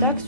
bardak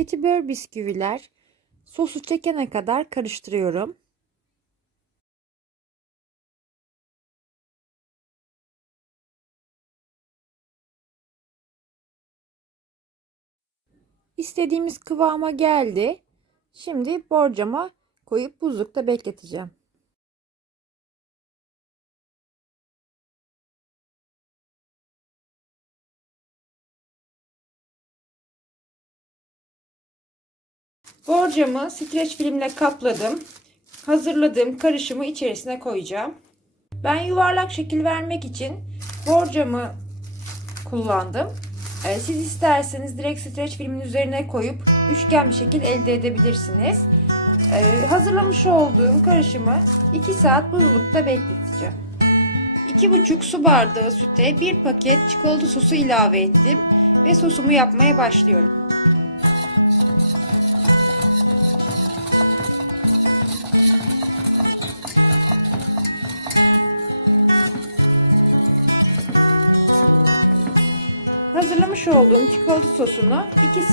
Petibör bisküviler sosu çekene kadar karıştırıyorum. İstediğimiz kıvama geldi. Şimdi borcama koyup buzlukta bekleteceğim. Borcamı streç filmle kapladım. Hazırladığım karışımı içerisine koyacağım. Ben yuvarlak şekil vermek için borcamı kullandım. Ee, Siz isterseniz direkt streç filmin üzerine koyup üçgen bir şekil elde edebilirsiniz. Ee, Hazırlamış olduğum karışımı 2 saat buzlukta bekleteceğim. 2,5 su bardağı süte 1 paket çikolata sosu ilave ettim ve sosumu yapmaya başlıyorum.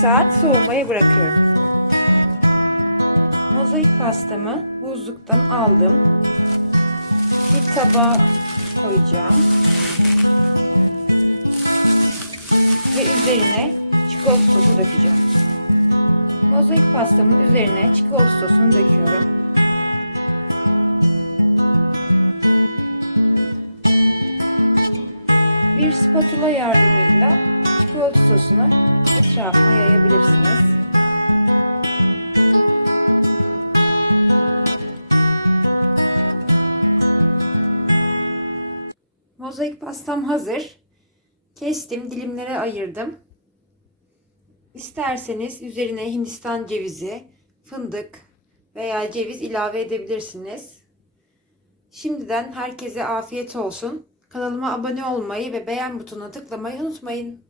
Sosunu 2 saat pastam hazır. Kestim, dilimlere ayırdım. İsterseniz üzerine Hindistan cevizi, fındık veya ceviz ilave edebilirsiniz. Şimdiden herkese afiyet olsun. Kanalıma abone olmayı ve beğen butonuna tıklamayı unutmayın.